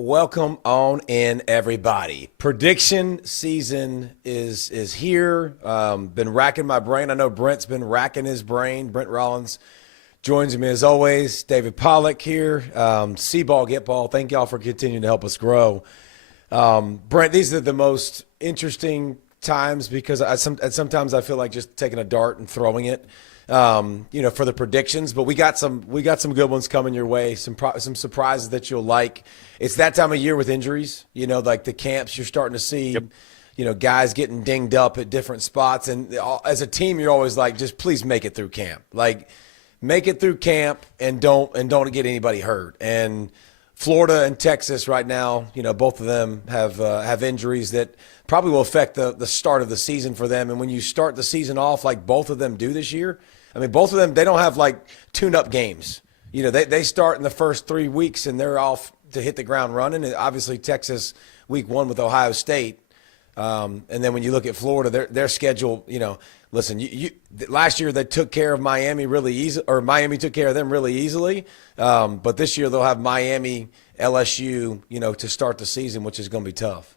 Welcome on in, everybody. Prediction season is here. Been racking my brain. I know Brent's been racking his brain. Brent Rollins joins me as always. David Pollack here. See ball, get ball. Thank y'all for continuing to help us grow. Brent, these are the most interesting times because sometimes I feel like just taking a dart and throwing it. For the predictions, but we got some good ones coming your way. Some surprises that you'll like. It's that time of year with injuries. Like the camps, you're starting to see, guys getting dinged up at different spots. And as a team, you're always like, just please make it through camp. Like, make it through camp and don't get anybody hurt. And Florida and Texas right now, both of them have injuries that probably will affect the start of the season for them. And when you start the season off like both of them do this year, I mean, both of them, they don't have like tune-up games. They start in the first 3 weeks and they're off to hit the ground running. And obviously Texas week 1 with Ohio State. And then when you look at Florida, their schedule, listen, last year they took care of Miami really easy, or Miami took care of them really easily. But this year they'll have Miami, LSU, to start the season, which is going to be tough.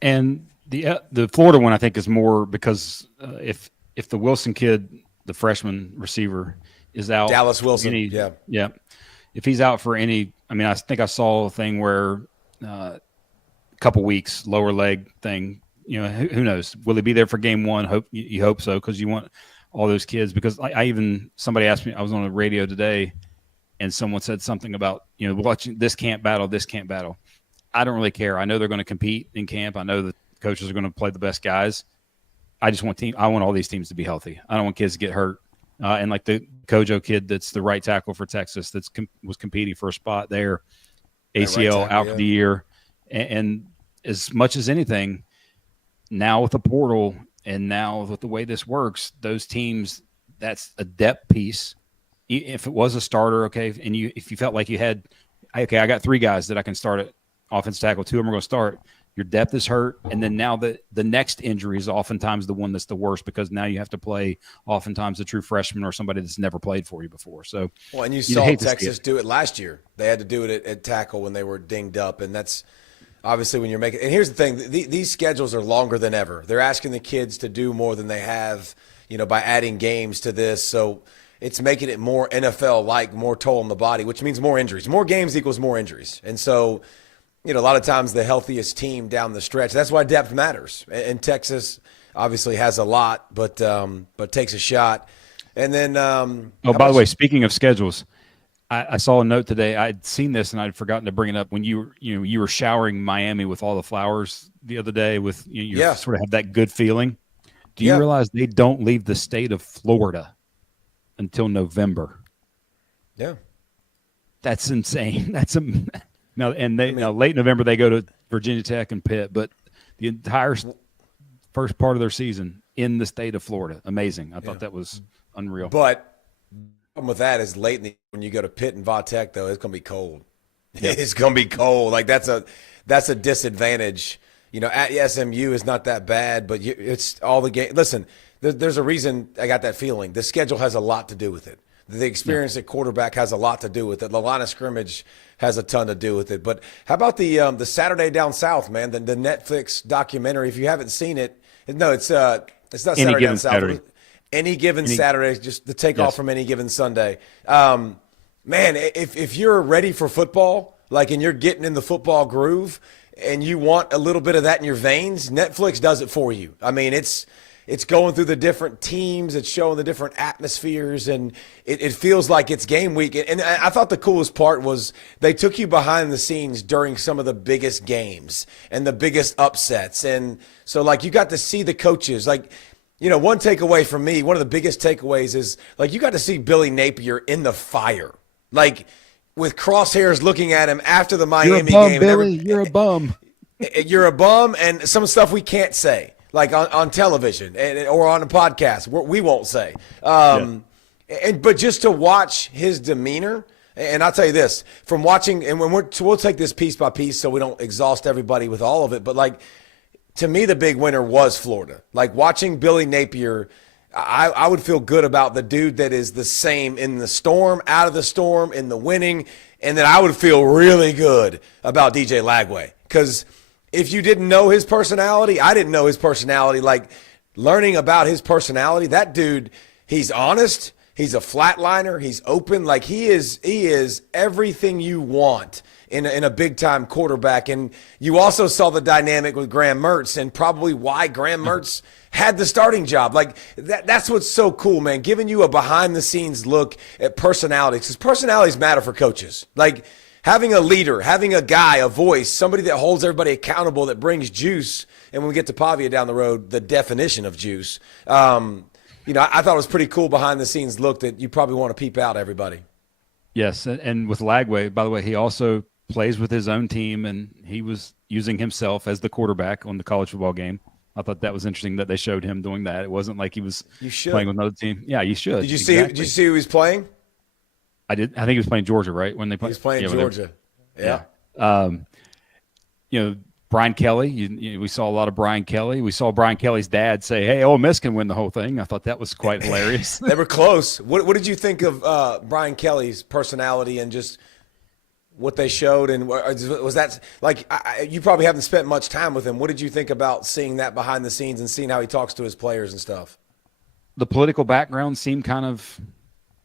And the Florida one, I think, is more because if the Wilson kid, the freshman receiver, is out, Dallas Wilson, yeah. If he's out for any, I think I saw a thing where a couple weeks, lower leg thing. Who knows? Will he be there for game 1? You hope so, because you want all those kids. Because somebody asked me, I was on the radio today, and someone said something about watching this can't battle. I don't really care. I know they're going to compete in camp. I know the coaches are going to play the best guys. I want all these teams to be healthy. I don't want kids to get hurt. And like the Kojo kid, that's the right tackle for Texas, was competing for a spot there. ACL right out for the year, and as much as anything, now with the portal and now with the way this works, those teams, that's a depth piece. If it was a starter, okay, and if you felt like you had, I got 3 guys that I can start at offensive tackle, 2 of them are going to start. Your depth is hurt, and then now the next injury is oftentimes the one that's the worst, because now you have to play oftentimes a true freshman or somebody that's never played for you before. So, and you saw Texas do it last year. They had to do it at tackle when they were dinged up, and that's obviously when you're making. And here's the thing: these schedules are longer than ever. They're asking the kids to do more than they have, by adding games to this. So it's making it more NFL-like, more toll on the body, which means more injuries. More games equals more injuries, and so. A lot of times the healthiest team down the stretch. That's why depth matters. And Texas obviously has a lot, but takes a shot. And then by the way, speaking of schedules, I saw a note today. I'd seen this and I'd forgotten to bring it up when you were showering Miami with all the flowers the other day. With you sort of have that good feeling. Do you realize they don't leave the state of Florida until November? Yeah, that's insane. Now, late November they go to Virginia Tech and Pitt, but the entire first part of their season in the state of Florida. Amazing. I thought that was unreal. But the problem with that is late in when you go to Pitt and Va Tech, though, it's going to be cold. Yep. It's going to be cold. Like that's a disadvantage. At SMU is not that bad, but it's all the game. Listen, there's a reason I got that feeling. The schedule has a lot to do with it. The experience at quarterback has a lot to do with it. The line of scrimmage has a ton to do with it. But how about the Saturday Down South, man? The Netflix documentary. If you haven't seen it, no, it's not Saturday Down South. Any given Saturday, just the takeoff from any given Sunday. Man, if you're ready for football, and you're getting in the football groove, and you want a little bit of that in your veins, Netflix does it for you. I mean, it's going through the different teams. It's showing the different atmospheres, and it feels like it's game week. And I thought the coolest part was they took you behind the scenes during some of the biggest games and the biggest upsets. And so, you got to see the coaches. One takeaway from me, one of the biggest takeaways is, you got to see Billy Napier in the fire. With crosshairs looking at him after the Miami game. Billy, you're a bum. You're a bum, and some stuff we can't say. On television or on a podcast, we won't say. But just to watch his demeanor, and I'll tell you this, from watching, and we'll take this piece by piece so we don't exhaust everybody with all of it, but to me the big winner was Florida. Watching Billy Napier, I would feel good about the dude that is the same in the storm, out of the storm, in the winning, and then I would feel really good about DJ Lagway. Because if you didn't know his personality, I didn't know his personality. Like, learning about his personality, that dude, he's honest, he's a flatliner, he's open. Like, he is everything you want in a big-time quarterback. And you also saw the dynamic with Graham Mertz and probably why Graham Mertz had the starting job. Like, that's what's so cool, man, giving you a behind-the-scenes look at personalities, because personalities matter for coaches. Like, having a leader, having a guy, a voice, somebody that holds everybody accountable, that brings juice. And when we get to Pavia down the road, the definition of juice. I thought it was pretty cool behind-the-scenes look that you probably want to peep out, everybody. Yes, and with Lagway, by the way, he also plays with his own team, and he was using himself as the quarterback on the college football game. I thought that was interesting that they showed him doing that. It wasn't like he was playing with another team. Yeah, you should. Did you see? Did you see who he was playing? I did. I think he was playing Georgia, right? When they played. He was playing Georgia. Yeah. Brian Kelly. We saw a lot of Brian Kelly. We saw Brian Kelly's dad say, "Hey, Ole Miss can win the whole thing." I thought that was quite hilarious. They were close. What did you think of Brian Kelly's personality and just what they showed? And was that like you probably haven't spent much time with him? What did you think about seeing that behind the scenes and seeing how he talks to his players and stuff? The political background seemed kind of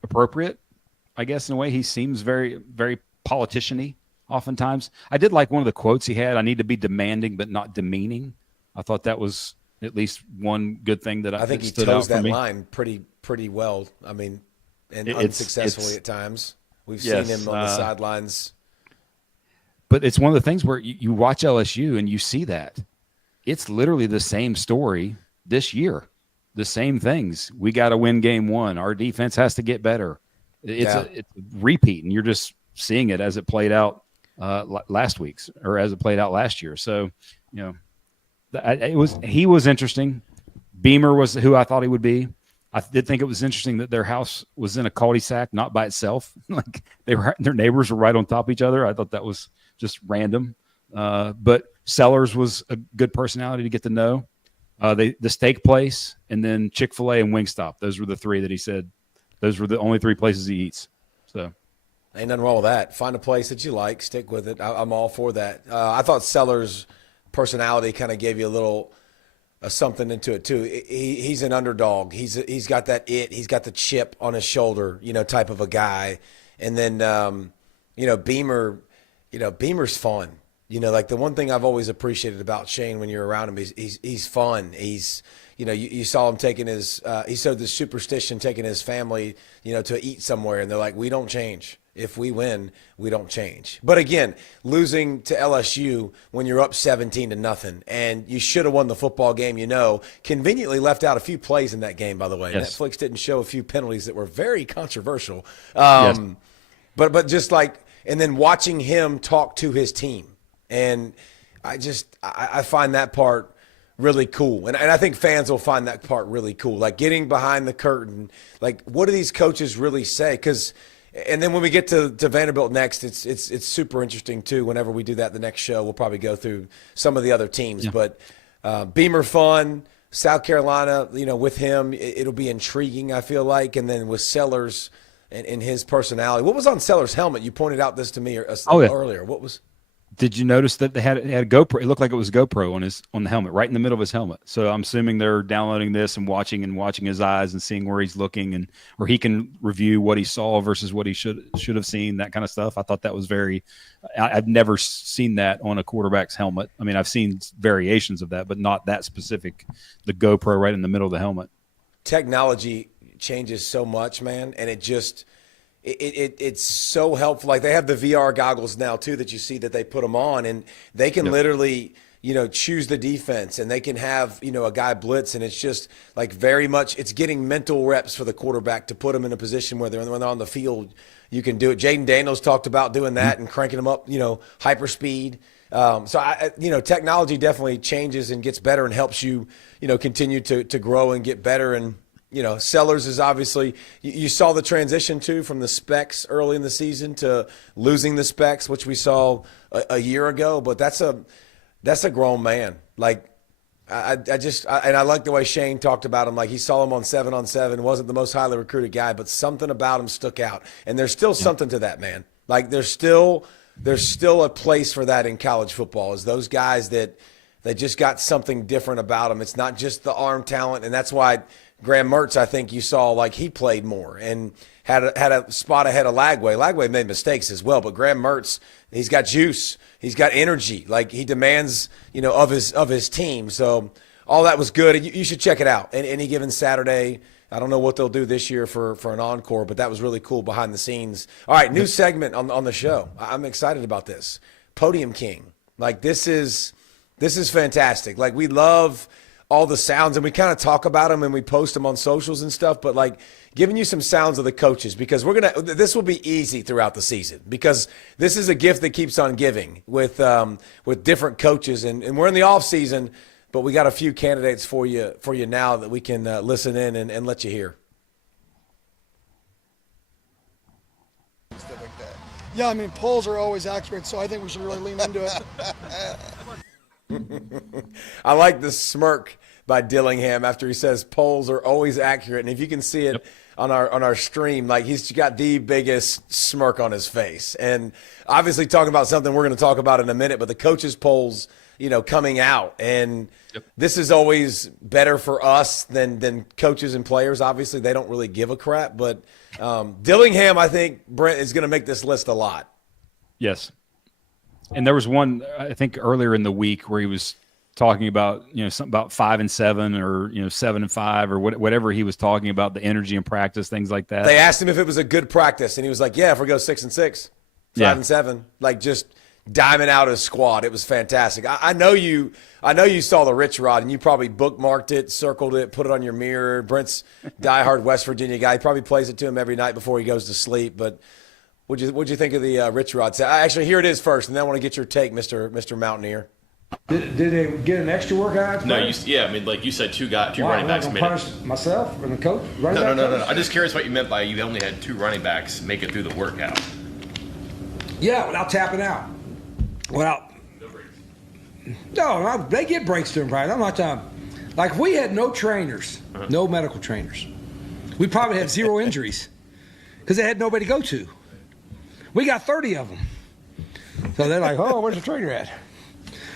appropriate, I guess, in a way. He seems very, very politician-y oftentimes. I did like one of the quotes he had, "I need to be demanding but not demeaning." I thought that was at least one good thing that I think he stood out toes for that me. line pretty well. I mean, and unsuccessfully at times. We've seen him on the sidelines. But it's one of the things where you watch LSU and you see that. It's literally the same story this year. The same things. We got to win game one. Our defense has to get better. It's a repeat, and you're just seeing it as it played out last week's, or as it played out last year. So, he was interesting. Beamer was who I thought he would be. I did think it was interesting that their house was in a cul-de-sac, not by itself. Like their neighbors were right on top of each other. I thought that was just random. But Sellers was a good personality to get to know. The steak place, and then Chick-fil-A and Wingstop. Those were the three that he said. Those were the only three places he eats. So ain't nothing wrong with that. Find a place that you like, stick with it. I'm all for that. I thought Sellers' personality kind of gave you a little something into it too. He's an underdog. He's got that it. He's got the chip on his shoulder, type of a guy. And then Beamer, Beamer's fun. Like the one thing I've always appreciated about Shane when you're around him, he's fun. He's you saw him taking his he showed this superstition, taking his family to eat somewhere, and they're like, we don't change. If we win, we don't change. But again, losing to LSU when you're up 17-0, and you should have won the football game, conveniently left out a few plays in that game, by the way. Yes. Netflix didn't show a few penalties that were very controversial. Yes. But just like, and then watching him talk to his team. And I find that part really cool. And I think fans will find that part really cool. Like getting behind the curtain, like what do these coaches really say? And then when we get to Vanderbilt next, it's super interesting too. Whenever we do that the next show, we'll probably go through some of the other teams. Yeah. But Beamer fun, South Carolina, with him, it'll be intriguing, I feel like. And then with Sellers and his personality. What was on Sellers' helmet? You pointed out this to me earlier. What was? Did you notice that they had a GoPro? It looked like it was a GoPro on the helmet, right in the middle of his helmet. So I'm assuming they're downloading this and watching his eyes and seeing where he's looking, and where he can review what he saw versus what he should have seen, that kind of stuff. I thought that was I've never seen that on a quarterback's helmet. I mean, I've seen variations of that, but not that specific. The GoPro right in the middle of the helmet. Technology changes so much, man, and it just – it's so helpful. Like they have the VR goggles now too that you see that they put them on, and they can literally choose the defense, and they can have a guy blitz, and it's just like very much it's getting mental reps for the quarterback to put them in a position where when they're on the field you can do it. Jaden Daniels talked about doing that and cranking them up hyper speed. So technology definitely changes and gets better and helps you continue to grow and get better. And Sellers is obviously – you saw the transition, too, from the specs early in the season to losing the specs, which we saw a year ago. But that's a grown man. Like, And I like the way Shane talked about him. Like he saw him on 7-on-7, wasn't the most highly recruited guy, but something about him stuck out. And there's still something to that, man. Like there's still a place for that in college football. Is those guys that they just got something different about them. It's not just the arm talent, and that's why Graham Mertz, I think you saw like he played more and had a spot ahead of Lagway. Lagway made mistakes as well, but Graham Mertz, he's got juice. He's got energy. Like he demands, of his team. So all that was good. You should check it out. And any given Saturday, I don't know what they'll do this year for an encore, but that was really cool behind the scenes. All right, new segment on the show. I'm excited about this. Podium King. Like this is fantastic. Like we love all the sounds, and we kind of talk about them and we post them on socials and stuff, but like giving you some sounds of the coaches, because this will be easy throughout the season, because this is a gift that keeps on giving with different coaches, and we're in the off season, but we got a few candidates for you now that we can listen in and let you hear. Yeah, I mean, polls are always accurate, so I think we should really lean into it. I like the smirk by Dillingham after he says polls are always accurate. And if you can see it on our stream, like he's got the biggest smirk on his face. And obviously talking about something we're going to talk about in a minute, but the coaches' polls, coming out. And this is always better for us than coaches and players. Obviously, they don't really give a crap. But Dillingham, I think, Brent, is going to make this list a lot. Yes. And there was one, I think, earlier in the week where he was talking about, something about 5-7 or, 7-5 or whatever he was talking about, the energy in practice, things like that. They asked him if it was a good practice, and he was like, yeah, if we go 6-6, 5-7, like just diming out his squad. It was fantastic. I know you saw the Rich Rod, and you probably bookmarked it, circled it, put it on your mirror. Brent's diehard West Virginia guy. He probably plays it to him every night before he goes to sleep, but what'd you think of the Rich Rod? Actually, here it is first, and then I want to get your take, Mr. Mountaineer. Did they get an extra workout? No, like you said, two running backs made punish it. Myself and the coach? No. I'm just curious what you meant by you only had two running backs make it through the workout. Yeah, without tapping out. No, they get breaks during practice. I'm not talking. Like if we had no trainers, no medical trainers, we probably had 0 injuries because they had nobody to go to. We got 30 of them. So they're like, oh, where's the trainer at?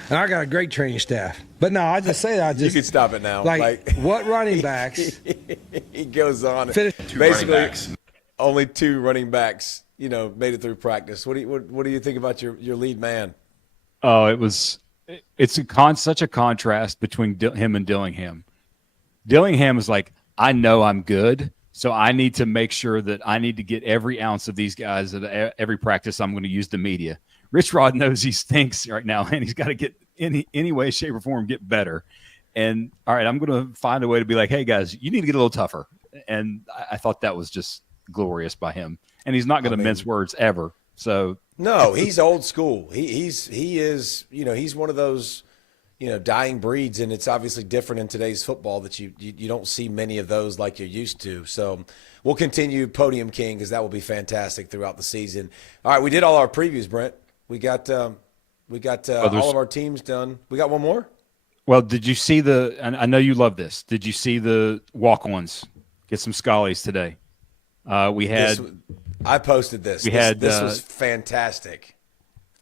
And I got a great training staff. But no, I just say that. You can stop it now. Like what running backs? He goes on. Basically, only 2 running backs, made it through practice. What do you think about your lead man? Oh, it's such a contrast between him and Dillingham. Dillingham is like, I know I'm good, so I need to make sure that I need to get every ounce of these guys at every practice I'm going to use the media. Rich Rod knows he stinks right now, and he's got to get any way, shape, or form get better. And all right, I'm going to find a way to be like, hey guys, you need to get a little tougher. And I thought that was just glorious by him. And he's not going to mince words ever. So no, he's old school. He is he's one of those dying breeds, and it's obviously different in today's football that you don't see many of those like you're used to. So we'll continue Podium King because that will be fantastic throughout the season. All right, we did all our previews, Brent. We got all of our teams done. We got one more? Well, did you see I know you love this. Did you see the walk-ons get some Scullies today? I posted this. This was fantastic.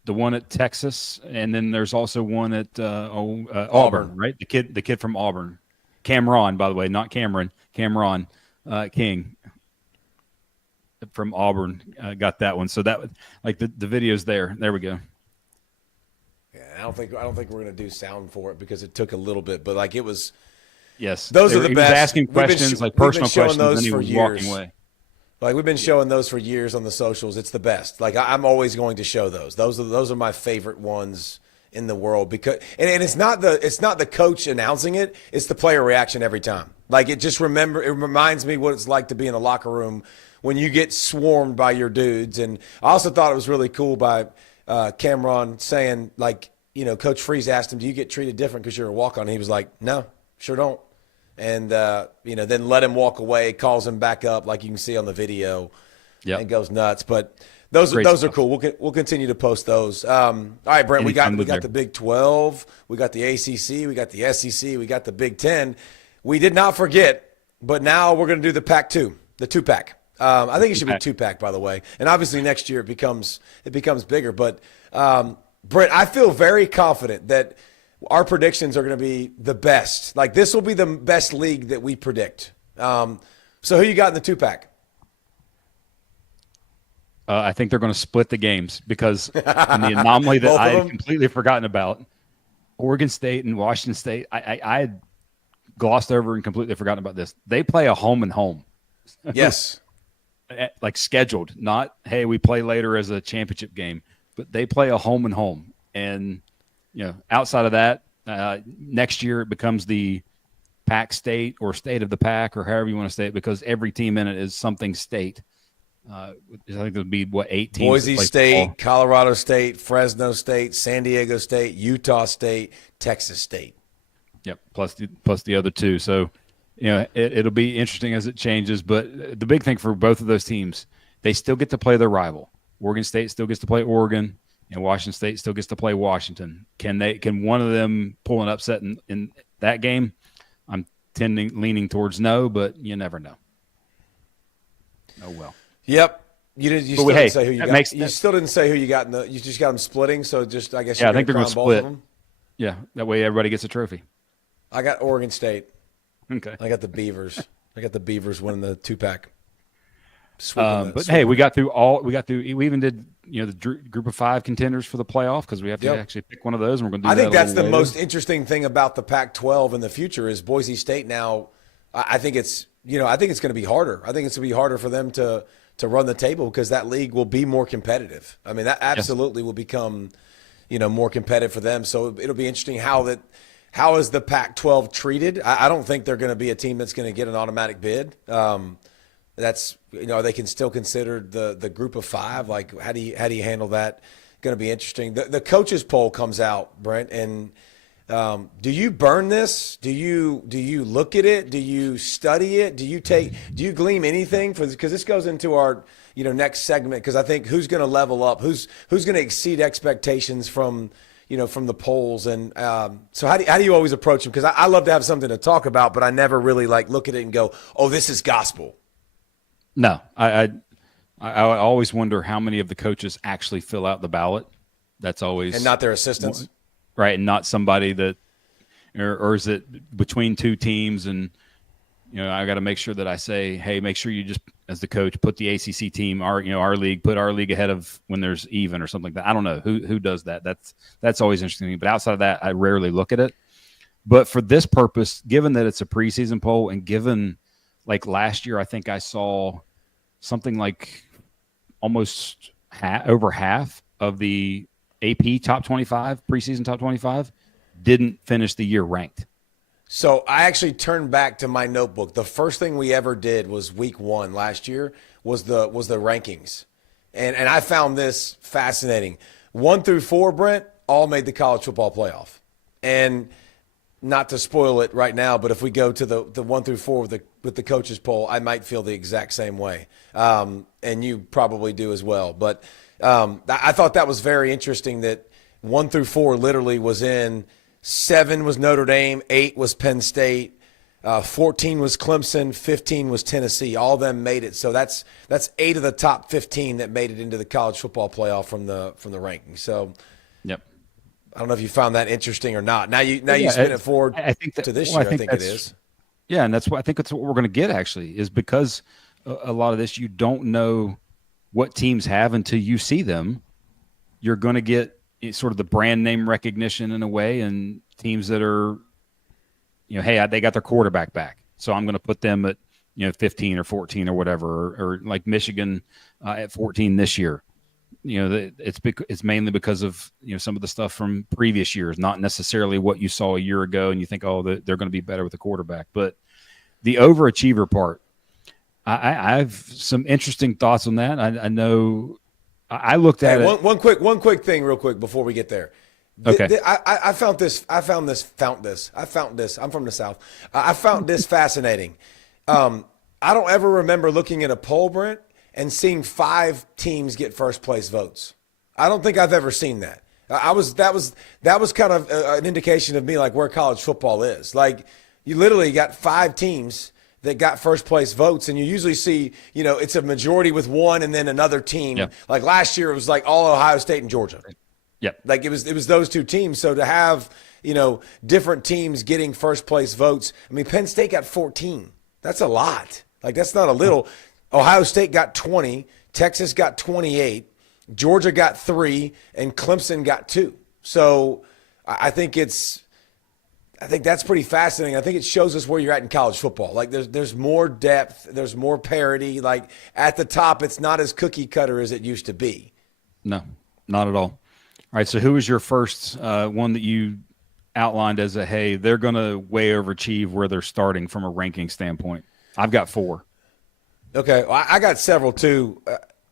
The one at Texas, and then there's also one at Auburn, right? The kid from Auburn. Cameron, by the way, not Cameron. Cameron King from Auburn got that one. So that like the video's there. There we go. Yeah, I don't think we're gonna do sound for it because it took a little bit, but like it was. Yes, those are the best. He was asking questions like personal questions, and then he was walking away. Like we've been showing those for years on the socials. It's the best. Like I'm always going to show those. Those are my favorite ones in the world because and it's not the coach announcing it. It's the player reaction every time. Like it reminds me what it's like to be in the locker room when you get swarmed by your dudes. And I also thought it was really cool by Cameron saying like Coach Freeze asked him, "Do you get treated different because you're a walk-on?" He was like, "No, sure don't." And, then let him walk away, calls him back up like you can see on the video and goes nuts. But Those Great are stuff. cool. We'll continue to post those. All right, Brent, we got Anytime the Big 12, we got the ACC, we got the SEC, we got the Big 10. We did not forget, but now we're going to do the Pac-2, the two-pack. I think it should be two-pack, by the way. And obviously next year it becomes bigger. But Brent, I feel very confident that our predictions are going to be the best. Like, this will be the best league that we predict. So who you got in the two-pack? I think they're going to split the games because in the anomaly that I had completely forgotten about, Oregon State and Washington State, I had glossed over and completely forgotten about this. They play a home and home. Yes. Like scheduled, not, hey, we play later as a championship game, but they play a home and home. And, outside of that, next year it becomes the Pac State or State of the Pac or however you want to say it, because every team in it is something state. I think there'll be 8 teams. Boise State, Colorado State, Fresno State, San Diego State, Utah State, Texas State. Yep, plus the other 2. So, it'll be interesting as it changes. But the big thing for both of those teams, they still get to play their rival. Oregon State still gets to play Oregon, and Washington State still gets to play Washington. Can one of them pull an upset in that game? I'm leaning towards no, but you never know. Oh well. Yep. You still didn't say who you got. You still didn't say who you got you just got them splitting. So just, I guess. Yeah, I think they're going to split. Them. Yeah, that way everybody gets a trophy. I got Oregon State. Okay. I got the Beavers. Winning the two-pack. But hey, we even did the group of 5 contenders for the playoff because we have to actually pick one of those, and we're going to do that. I think that's the most interesting thing about the Pac-12 in the future is Boise State now. I think it's going to be harder. I think it's going to be harder for them to run the table because that league will be more competitive. I mean, that absolutely will become more competitive for them. So it'll be interesting how is the Pac-12 treated. I don't think they're going to be a team that's going to get an automatic bid. That's they can still consider the group of 5. Like, how do you handle that? Going to be interesting. The coaches poll comes out, Brent, and do you burn this? Do you look at it? Do you study it? Do you glean anything because this goes into our next segment, because I think who's going to level up, who's going to exceed expectations from the polls, and so how do you always approach them? Because I love to have something to talk about, but I never really look at it and go, oh, this is gospel. No, I always wonder how many of the coaches actually fill out the ballot. That's always, and not their assistants, right? And not somebody that, or is it between 2 teams? And I got to make sure that I say, hey, make sure you just, as the coach, put the ACC team, our league, put our league ahead of when there's even or something like that. I don't know who does that. That's always interesting to me. But outside of that, I rarely look at it. But for this purpose, given that it's a preseason poll, and given last year, I think I saw something like almost over half of the AP top 25, preseason top 25, didn't finish the year ranked. So I actually turned back to my notebook. The first thing we ever did was week 1 last year was the rankings. And I found this fascinating. 1 through 4, Brent, all made the college football playoff. And not to spoil it right now, but if we go to the 1 through 4 with the coaches poll, I might feel the exact same way. And you probably do as well. But I thought that was very interesting that 1 through 4 literally was in. 7 was Notre Dame, 8 was Penn State, 14 was Clemson, 15 was Tennessee. All of them made it. So that's 8 of the top 15 that made it into the college football playoff from the rankings. So, yep. I don't know if you found that interesting or not. Now you spin it forward to this year. I think it is. Yeah, and that's what we're going to get actually, is because a lot of this you don't know what teams have until you see them. You're going to get sort of the brand name recognition in a way, and teams that are, hey, they got their quarterback back, so I'm going to put them at 15 or 14 or whatever, or like Michigan at 14 this year. It's mainly because of some of the stuff from previous years, not necessarily what you saw a year ago, and you think, oh, they're going to be better with the quarterback. But the overachiever part, I have some interesting thoughts on that. I know. I looked at it. One quick thing real quick before we get there. Okay. I found this. I'm from the South. I found this fascinating. I don't ever remember looking at a poll, Brent, and seeing 5 teams get first place votes. I don't think I've ever seen that. That was kind of an indication of me like where college football is. Like you literally got 5 teams that got first place votes, and you usually see, it's a majority with one and then another team. Yep. Like last year it was like all Ohio State and Georgia. Yep. Like it was those 2 teams. So to have, different teams getting first place votes. I mean, Penn State got 14. That's a lot. Like that's not a little. Ohio State got 20, Texas got 28, Georgia got 3, and Clemson got 2. So I think that's pretty fascinating. I think it shows us where you're at in college football. Like there's more depth, there's more parity. Like at the top, it's not as cookie cutter as it used to be. No, not at all. All right. So who was your first one that you outlined as hey, they're going to way overachieve where they're starting from a ranking standpoint? I've got 4. Okay, well, I got several too.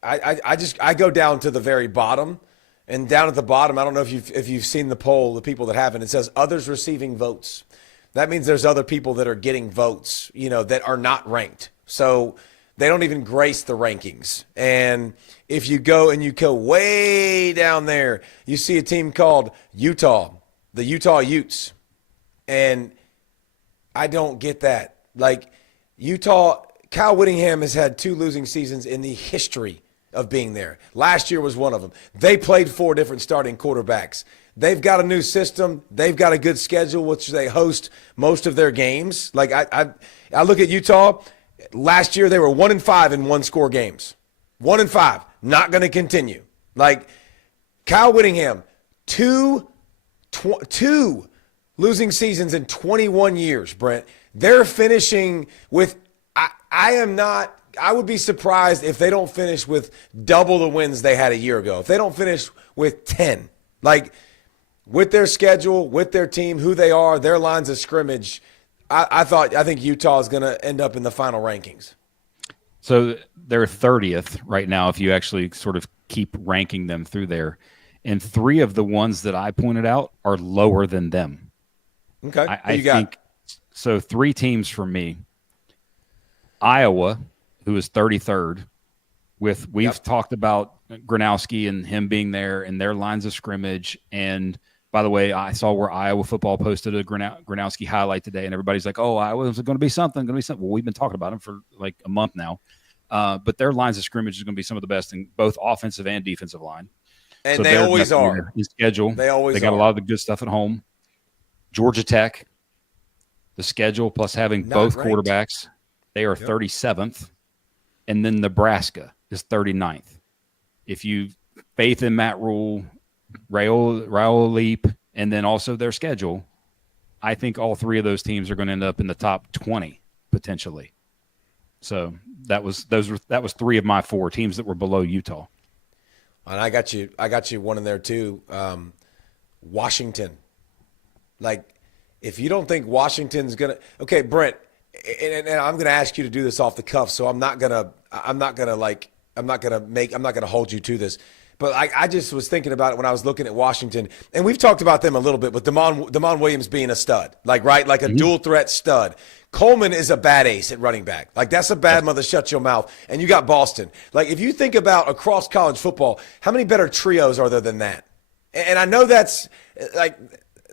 I go down to the very bottom, and down at the bottom, I don't know if you've seen the poll, the people that haven't. It says others receiving votes. That means there's other people that are getting votes, that are not ranked. So they don't even grace the rankings. And if you go way down there, you see a team called Utah, the Utah Utes, and I don't get that. Like Utah. Kyle Whittingham has had 2 losing seasons in the history of being there. Last year was one of them. They played 4 different starting quarterbacks. They've got a new system. They've got a good schedule, which they host most of their games. Like I look at Utah. Last year they were 1-5 in 1-score games. 1-5. Not going to continue. Like Kyle Whittingham, two losing seasons in 21 years, Brent. They're finishing with I would be surprised if they don't finish with double the wins they had a year ago. If they don't finish with 10, like with their schedule, with their team, who they are, their lines of scrimmage, I think Utah is going to end up in the final rankings. So they're 30th right now if you actually sort of keep ranking them through there. And 3 of the ones that I pointed out are lower than them. Okay. I think so. 3 teams for me. Iowa, who is 33rd, we've talked about Gronowski and him being there and their lines of scrimmage. And by the way, I saw where Iowa football posted a Gronowski highlight today, and everybody's like, "Oh, Iowa's going to be something, Well, we've been talking about him for like a month now, but their lines of scrimmage is going to be some of the best in both offensive and defensive line. And so they always are. In schedule, they got a lot of the good stuff at home. Georgia Tech, the schedule plus having both quarterbacks. They are 37th, and then Nebraska is 39th. If you faith in Matt Rule, Raul Leap, and then also their schedule, I think all 3 of those teams are going to end up in the top 20 potentially. So that was 3 of my 4 teams that were below Utah. And I got you one in there too. Washington. Like, if you don't think Washington's gonna, okay, Brent. And I'm going to ask you to do this off the cuff, so I'm not going to hold you to this. But I just was thinking about it when I was looking at Washington, and we've talked about them a little bit with Damon Williams being a stud, like a dual threat stud. Coleman is a bad ace at running back. Like that's a bad mother. Shut your mouth. And you got Boston. Like if you think about across college football, how many better trios are there than that? And I know that's like.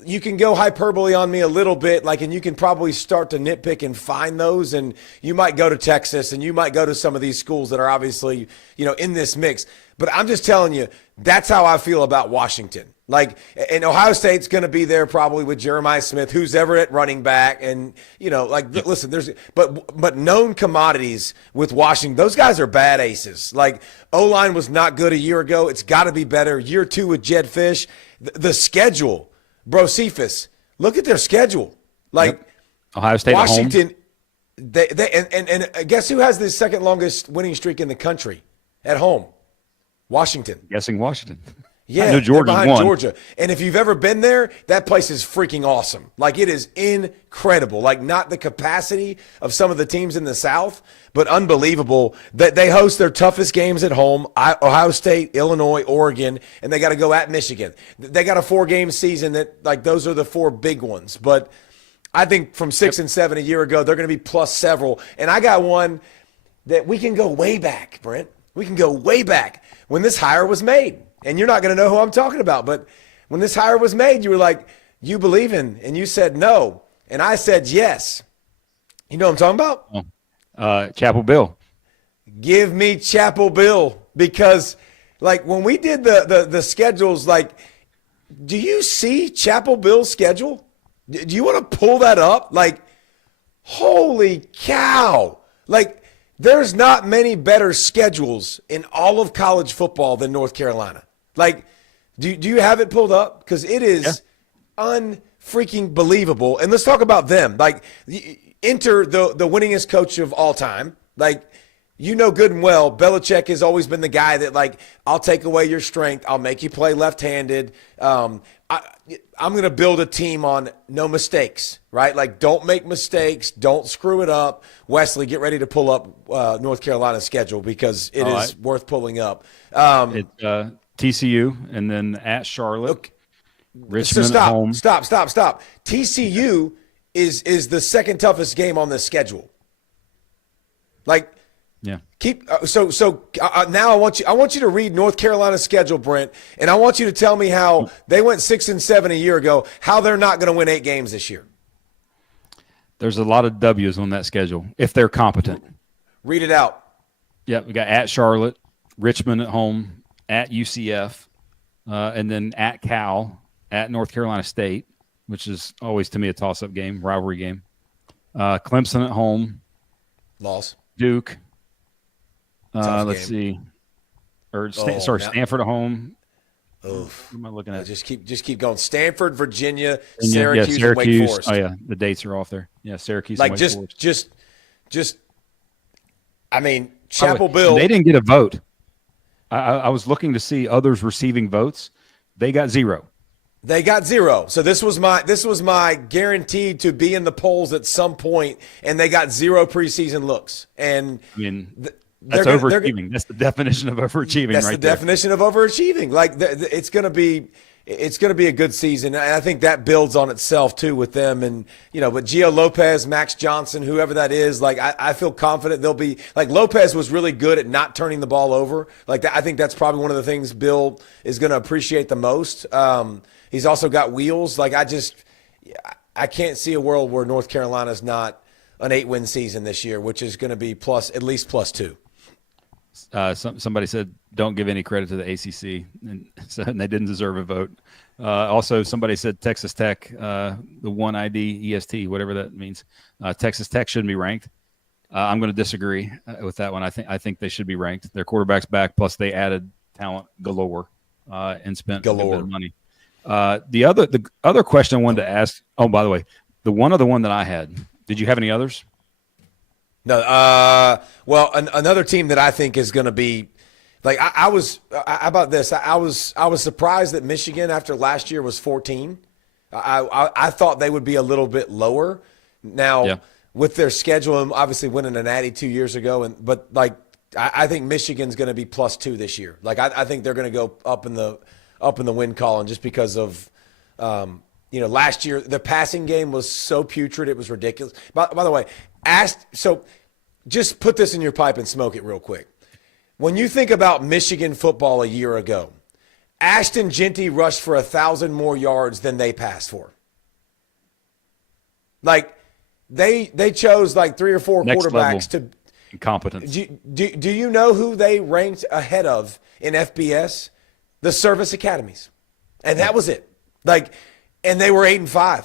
You can go hyperbole on me a little bit, and you can probably start to nitpick and find those, and you might go to Texas, and you might go to some of these schools that are obviously, in this mix. But I'm just telling you, that's how I feel about Washington. And Ohio State's going to be there probably with Jeremiah Smith, who's ever at running back, and listen, but known commodities with Washington. Those guys are bad aces. O-line was not good a year ago. It's got to be better. Year 2 with Jed Fish, the schedule. Bro, Cephas, look at their schedule. Ohio State Washington, at home. And guess who has the second longest winning streak in the country at home? Washington. Guessing Washington. Yeah, I know Georgia behind won. Georgia. And if you've ever been there, that place is freaking awesome. It is incredible. Not the capacity of some of the teams in the South, but unbelievable that they host their toughest games at home, Ohio State, Illinois, Oregon, and they got to go at Michigan. They got a 4-game season that, those are the 4 big ones. But I think from 6 and 7 a year ago, they're going to be plus several. And I got one. that we can go way back, Brent. We can go way back when this hire was made. And you're not going to know who I'm talking about, but when this hire was made, you were like, you believe in, and you said no. And I said yes. You know what I'm talking about? Chapel Bill. Give me Chapel Bill, because like when we did the schedules, like, do you see Chapel Bill's schedule? Do you want to pull that up? Like, holy cow. Like, there's not many better schedules in all of college football than North Carolina. Like, do you have it pulled up? Because it is unfreaking believable. And let's talk about them. Like, enter the winningest coach of all time. Like, you know good and well, Belichick has always been the guy that, like, I'll take away your strength. I'll make you play left-handed. I'm going to build a team on no mistakes, right? Like, don't make mistakes. Don't screw it up. Wesley, get ready to pull up North Carolina's schedule, because it is worth pulling up. It's TCU, and then at Charlotte. Okay. Richmond so at home. Stop. TCU is the second toughest game on this schedule. Like, yeah. Now I want you to read North Carolina's schedule, Brent, and I want you to tell me how they went 6-7 a year ago, how they're not going to win 8 games this year. There's a lot of W's on that schedule if they're competent. Read it out. Yeah, we got at Charlotte, Richmond at home, at UCF, and then at Cal, at North Carolina State, which is always to me a toss-up game, rivalry game. Clemson at home, loss. Duke. Let's see. Stanford at home. Oof. What am I looking at? Just keep going. Stanford, Virginia, Syracuse, and Wake Forest. Oh yeah, the dates are off there. Yeah, Syracuse. Like, and Wake Forest. just. I mean, Chapel Bill. They didn't get a vote. I was looking to see others receiving votes. They got 0. They got 0. So this was my guaranteed to be in the polls at some point, and they got 0 preseason looks. And I mean, that's overachieving. That's the definition of overachieving. That's right the definition of overachieving. Like, it's going to be a good season. And I think that builds on itself too with them. And, but Gio Lopez, Max Johnson, whoever that is, like, I feel confident they'll be like, Lopez was really good at not turning the ball over. Like, I think that's probably one of the things Bill is going to appreciate the most. He's also got wheels. Like, I can't see a world where North Carolina's not an 8-win season this year, which is going to be at least +2. Somebody said don't give any credit to the ACC, and they didn't deserve a vote. Also, somebody said Texas Tech, the one ID EST, whatever that means. Texas Tech shouldn't be ranked. I'm going to disagree with that one. I think they should be ranked. Their quarterback's back, plus they added talent galore and spent a good bit of money. The other question I wanted to ask. Oh, by the way, the one that I had. Did you have any others? No. Well, another team that I think is going to be like I was. How about this? I was surprised that Michigan after last year was 14. I thought they would be a little bit lower. Now with their schedule and obviously winning a Natty 2 years ago, but I think Michigan's going to be +2 this year. Like I think they're going to go up in the win column just because of. Last year the passing game was so putrid it was ridiculous. By the way, just put this in your pipe and smoke it real quick. When you think about Michigan football a year ago, Ashton Jeanty rushed for 1,000 more yards than they passed for. Like they chose like 3 or 4 quarterbacks to incompetence. Do you know who they ranked ahead of in FBS? The service academies, and that was it. And they were 8-5.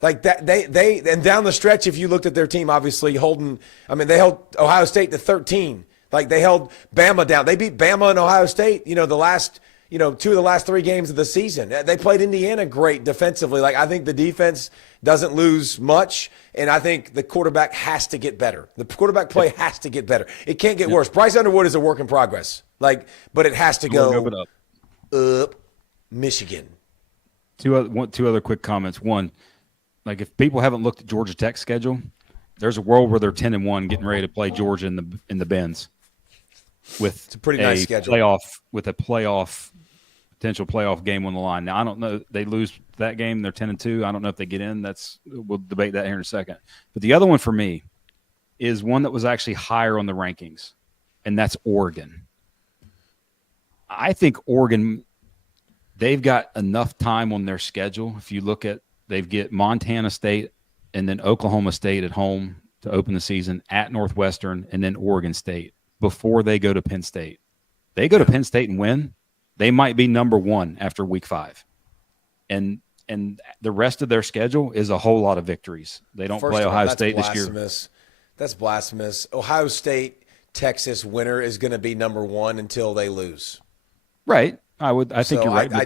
Like that, they and down the stretch, if you looked at their team, obviously they held Ohio State to 13. Like they held Bama down. They beat Bama and Ohio State. The last, 2 of the last 3 games of the season. They played Indiana great defensively. Like I think the defense doesn't lose much, and I think the quarterback has to get better. The quarterback play has to get better. It can't get worse. Bryce Underwood is a work in progress. But it has to go up. Michigan. Two other quick comments. One, like if people haven't looked at Georgia Tech's schedule, there's a world where they're 10-1, getting ready to play Georgia in the Benz with it's a pretty nice schedule. Potential playoff game on the line. Now I don't know. They lose that game, they're 10-2. I don't know if they get in. We'll debate that here in a second. But the other one for me is one that was actually higher on the rankings, and that's Oregon. I think Oregon, they've got enough time on their schedule. If you look at, they get Montana State and then Oklahoma State at home to open the season, at Northwestern, and then Oregon State before they go to Penn State. They go to Penn State and win, they might be number 1 after week 5. And the rest of their schedule is a whole lot of victories. They don't play Ohio State this year. That's blasphemous. Ohio State, Texas winner is going to be number 1 until they lose. Right. I think you're right. I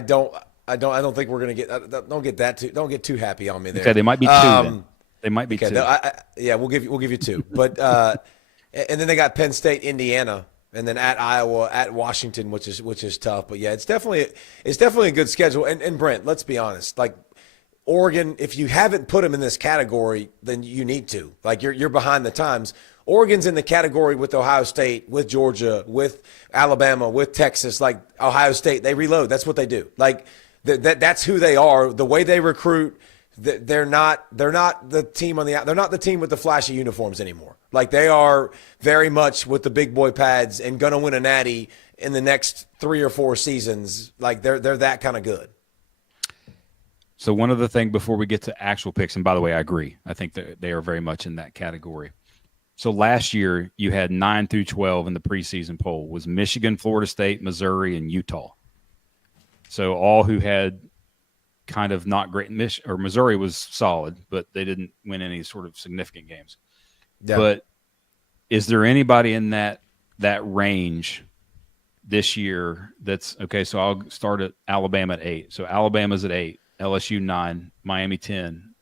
don't think we're going to get. Don't get too happy on me there. Okay, they might be 2. Then. They might be 2. No, we'll give you 2. But and then they got Penn State, Indiana, and then at Iowa, at Washington, which is tough. But yeah, it's definitely a good schedule. And Brent, let's be honest, like Oregon, if you haven't put them in this category, then you need to. Like you're behind the times. Oregon's in the category with Ohio State, with Georgia, with Alabama, with Texas. Like Ohio State, they reload. That's what they do. Like that's who they are. The way they recruit, they're not the team they're not the team with the flashy uniforms anymore. Like they are very much with the big boy pads and gonna win a natty in the next 3 or 4 seasons. Like they're that kind of good. So one other thing before we get to actual picks, and by the way, I agree. I think that they are very much in that category. So last year you had 9 through 12 in the preseason poll was Michigan, Florida State, Missouri, and Utah. So all who had kind of not great, or Missouri was solid, but they didn't win any sort of significant games. Yeah. But is there anybody in that range this year that's okay? So I'll start at Alabama at 8. So Alabama's at 8, LSU 9, Miami 10,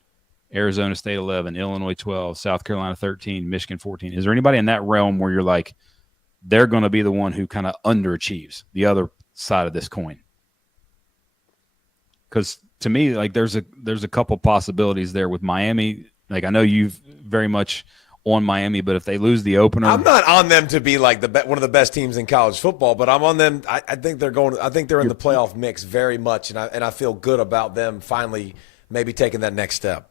Arizona State 11, Illinois 12, South Carolina 13, Michigan 14. Is there anybody in that realm where you're like, they're going to be the one who kind of underachieves the other side of this coin? Because to me, like there's a couple possibilities there with Miami. Like I know you've very much on Miami, but if they lose the opener, I'm not on them to be like one of the best teams in college football, but I'm on them. I think they're going. I think they're in the playoff mix very much, and I feel good about them finally maybe taking that next step.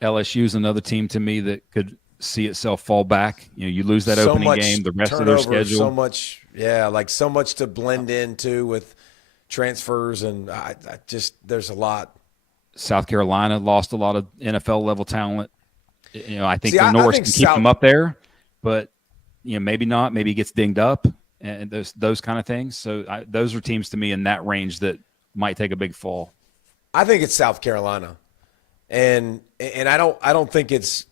LSU is another team to me that could see itself fall back. You know, you lose that opening game, the rest of their schedule. So much, so much to blend into with transfers, and I just there's a lot. South Carolina lost a lot of NFL level talent. You know, I think the Norse can keep them up there, but you know, maybe not. Maybe he gets dinged up, and those kind of things. So those are teams to me in that range that might take a big fall. I think it's South Carolina. And I don't think it's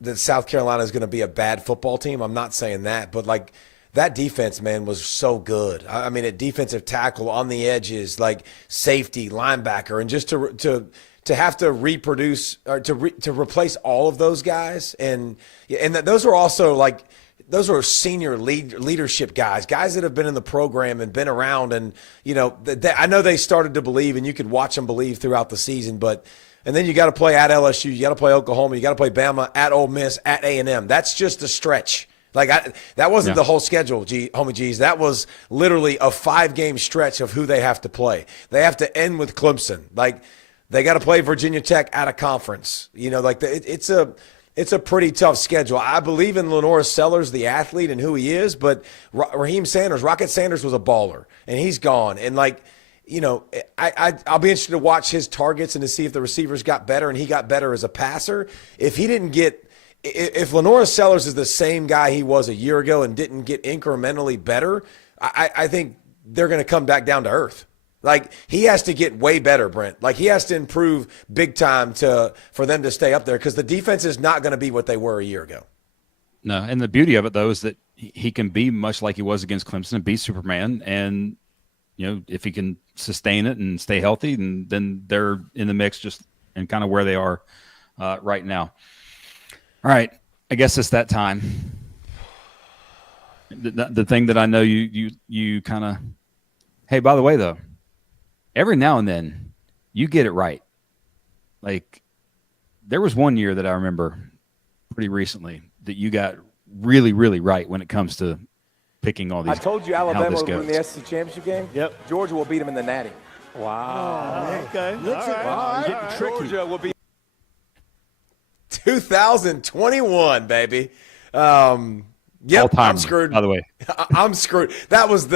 that South Carolina is going to be a bad football team. I'm not saying that, but like that defense, man, was so good. I mean, at defensive tackle, on the edges, like safety, linebacker, and just to have to reproduce or to replace all of those guys, and those are also like those are senior leadership guys that have been in the program and been around, and you know I know they started to believe, and you could watch them believe throughout the season, but. And then you got to play at LSU, you got to play Oklahoma, you got to play Bama, at Ole Miss, at A&M. That's just a stretch. Like that wasn't the whole schedule, homie G's. That was literally a 5-game stretch of who they have to play. They have to end with Clemson. Like they got to play Virginia Tech at a conference. You know, like it's a pretty tough schedule. I believe in Lenore Sellers, the athlete, and who he is, but Raheem Sanders, Rocket Sanders was a baller, and he's gone. And like. You know, I'll be interested to watch his targets and to see if the receivers got better and he got better as a passer. If Lenore Sellers is the same guy he was a year ago and didn't get incrementally better, I think they're going to come back down to earth. Like he has to get way better, Brent. Like he has to improve big time for them to stay up there because the defense is not going to be what they were a year ago. No, and the beauty of it though is that he can be much like he was against Clemson and be Superman, and you know if he can sustain it and stay healthy, and then they're in the mix just and kind of where they are right now. All right, I guess it's that time. The thing that I know you kind of, hey, by the way though, every now and then you get it right. Like there was one year that I remember pretty recently that you got really, really right when it comes to picking all these. I told you Alabama will win the SEC championship game. Yep. Georgia will beat them in the Natty. Wow. Okay. All right. Getting tricky. Georgia will be 2021, baby. Yep, All-timer, I'm screwed. by the way. I'm screwed. That was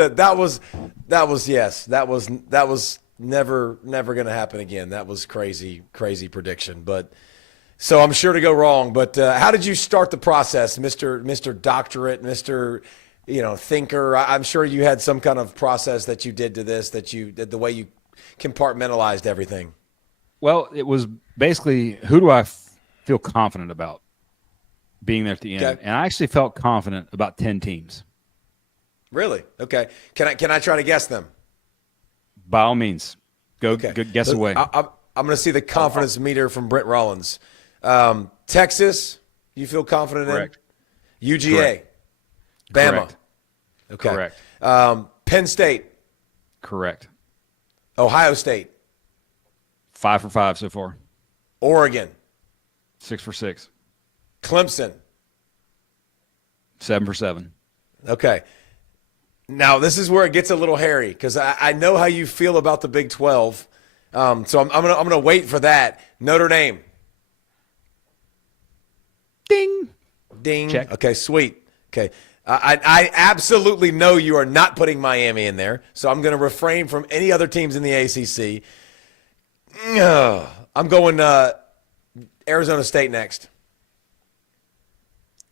never going to happen again. That was crazy prediction. But so I'm sure to go wrong. But how did you start the process, Mr. Doctorate, Mr. Thinker? I'm sure you had some kind of process that you did to this, the way you compartmentalized everything. Well, it was basically, who do I feel confident about being there at the end? Okay. And I actually felt confident about 10 teams. Really? Okay. Can I try to guess them? By all means, go guess away. I'm going to see the confidence meter from Brent Rollins. Texas, you feel confident Correct. in? UGA. Correct. Bama. Correct. Okay. Correct. Penn State. Correct. Ohio State. 5 for 5 so far. Oregon. 6 for 6. Clemson. 7 for 7. Okay. Now, this is where it gets a little hairy because I know how you feel about the Big 12. So I'm gonna wait for that. Notre Dame. Ding. Ding. Check. Okay, sweet. Okay. I absolutely know you are not putting Miami in there, so I'm going to refrain from any other teams in the ACC. I'm going Arizona State next.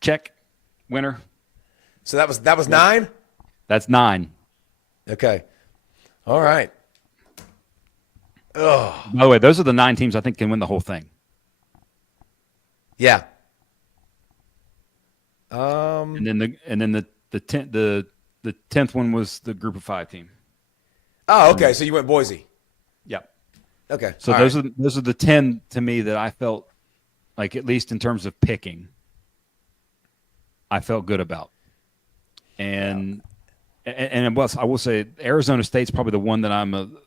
Check. Winner. So that was 9? That's 9. Okay. All right. Oh. By the way, those are the 9 teams I think can win the whole thing. Yeah. And then the 10th one was the group of 5 team. Oh, okay. So you went Boise. Yep. Okay. So All those right. are the 10 to me that I felt like, at least in terms of picking, I felt good about. And I will say Arizona State's probably the one that I'm